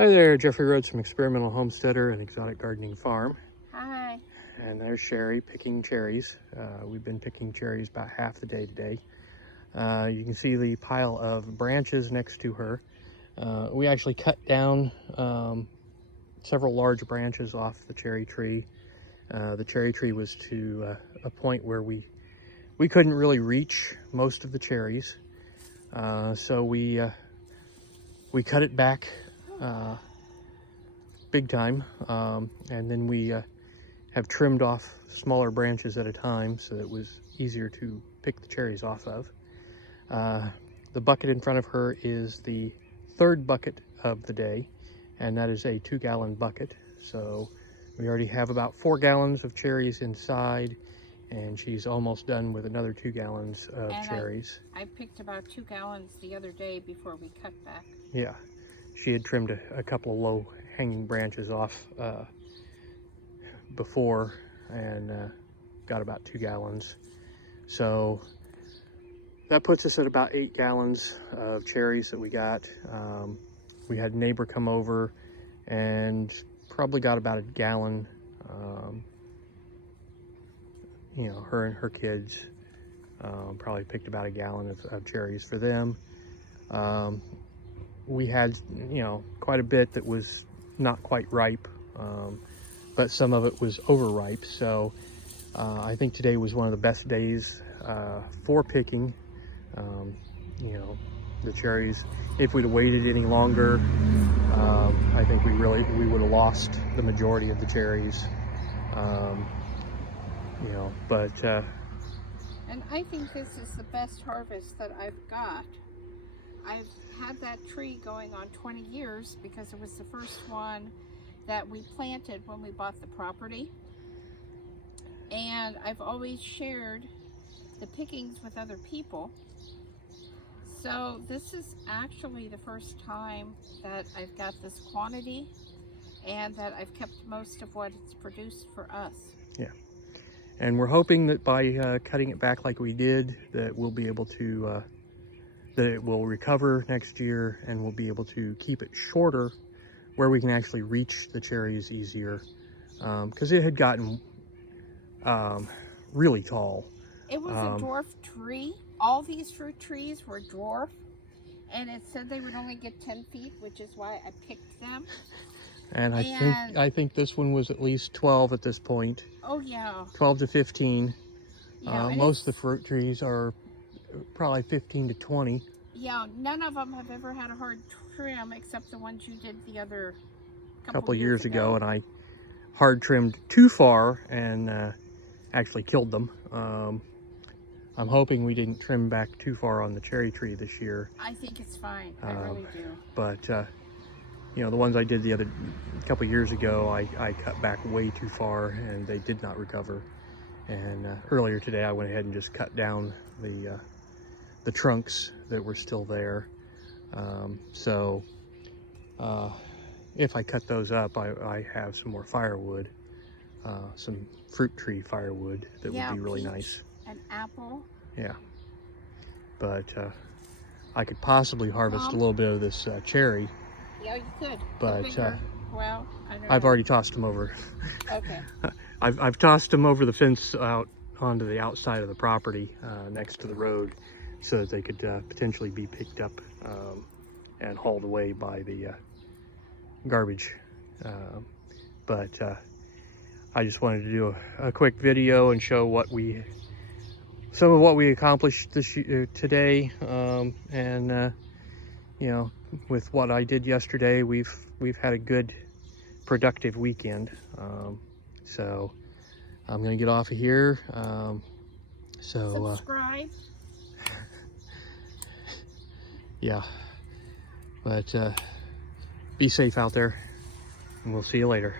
Hi there, Jeffrey Rhoades from Experimental Homesteader and Exotic Gardening Farm. Hi. And there's Sherry picking cherries. We've been picking cherries about half the day today. You can see the pile of branches next to her. We actually cut down several large branches off the cherry tree. The cherry tree was to a point where we couldn't really reach most of the cherries. So we cut it back big time, and then we have trimmed off smaller branches at a time so that it was easier to pick the cherries off of. The bucket in front of her is the third bucket of the day, and that is a 2-gallon bucket. So we already have about 4 gallons of cherries inside, and she's almost done with another 2 gallons of cherries. I picked about 2 gallons the other day before we cut back. Yeah, she had trimmed a couple of low hanging branches off before and got about 2 gallons. So that puts us at about 8 gallons of cherries that we got. We had a neighbor come over and probably got about a gallon. You know, her and her kids probably picked about a gallon of cherries for them. We had, you know, quite a bit that was not quite ripe, but some of it was overripe. So I think today was one of the best days for picking. You know, the cherries, if we'd have waited any longer, I think we would have lost the majority of the cherries. You know, but and I think this is the best harvest that I've got. I've had that tree going on 20 years because it was the first one that we planted when we bought the property. And I've always shared the pickings with other people. So this is actually the first time that I've got this quantity and that I've kept most of what it's produced for us. Yeah. And we're hoping that by cutting it back like we did, that we'll be able to that it will recover next year, and we'll be able to keep it shorter where we can actually reach the cherries easier, because it had gotten really tall. It was a dwarf tree. All these fruit trees were dwarf, and it said they would only get 10 feet, which is why I picked them. And I think this one was at least 12 at this point. Oh yeah. 12 to 15. Yeah, most of the fruit trees are probably 15 to 20. Yeah, none of them have ever had a hard trim except the ones you did the other couple years ago, and I hard trimmed too far and actually killed them. I'm hoping we didn't trim back too far on the cherry tree this year. I think it's fine. I really do. But you know, the ones I did the other couple years ago, I cut back way too far and they did not recover. And earlier today I went ahead and just cut down the trunks that were still there. So if I cut those up, I have some more firewood, some fruit tree firewood that would be really nice. An apple. Yeah. But I could possibly harvest a little bit of this cherry. Yeah, you could. But well, I don't know. I've already tossed them over. Okay. I've tossed them over the fence out onto the outside of the property next to the road, so that they could potentially be picked up and hauled away by the garbage. But I just wanted to do a quick video and show some of what we accomplished today, and you know, with what I did yesterday, we've had a good, productive weekend. So I'm gonna get off of here. Subscribe. Yeah, but be safe out there, and we'll see you later.